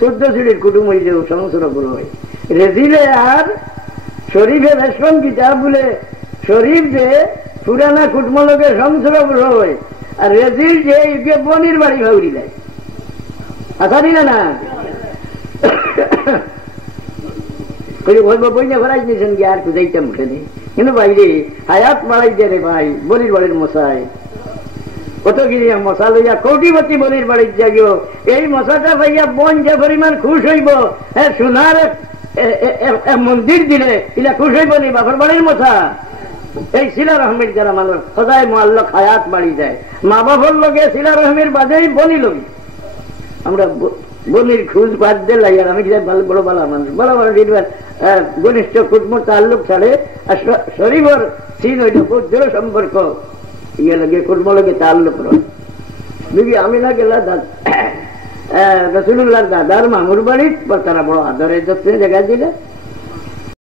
14 সিঁড়ির কুটুম হইলেও সংসার হয়। রেজিলে আর শরীফে রেশম কিতাব বলে শরীফ যে পুরানা কুটমলকে সংসার হয়, আর রেজিল যে ইউকে বনির বাড়ি ভাউরি দেয়। আসানি না না বইনা ফেরাই নিয়েছেন কি আর কোথাইতাম উঠেনি, কিন্তু বাইরে হায়াত মারাই দে রে ভাই, বনির বাড়ির মশাই কত গিরিয়া মশা লইয়া কোটিপতি বনির বাড়ির জাগিও। এই মশাটা ভাইয়া বন যে পরিমাণ খুশ হইব, হ্যাঁ সোনার মন্দির দিলে ইলা খুশ হইব নি বাপর বাড়ির মশা। এই শিলা রহমের যারা মানুষ সদায় মোয়াল্লক হায়াত বাড়ি যায়, মা বাবার লগে শিলা রহমের বাদেই বনি লবি। আমরা বনির খুঁজ বাদ দিলাই, আর আমি বড় বালা মানুষ, বড় বড় ঘনিষ্ঠ কুটুম্ব তাল্লুক ছাড়ে আর শরীফর সিন ওইটা খুব দৃঢ় সম্পর্ক ইয়ে লগে কুটুম্ব লগে তাল্লুক রয়। বিবি আমিনা গেলা রসুল্লাহর দাদার মামুর বাড়ির তারা বড় আদরের যত্নে জায়গা দিলে।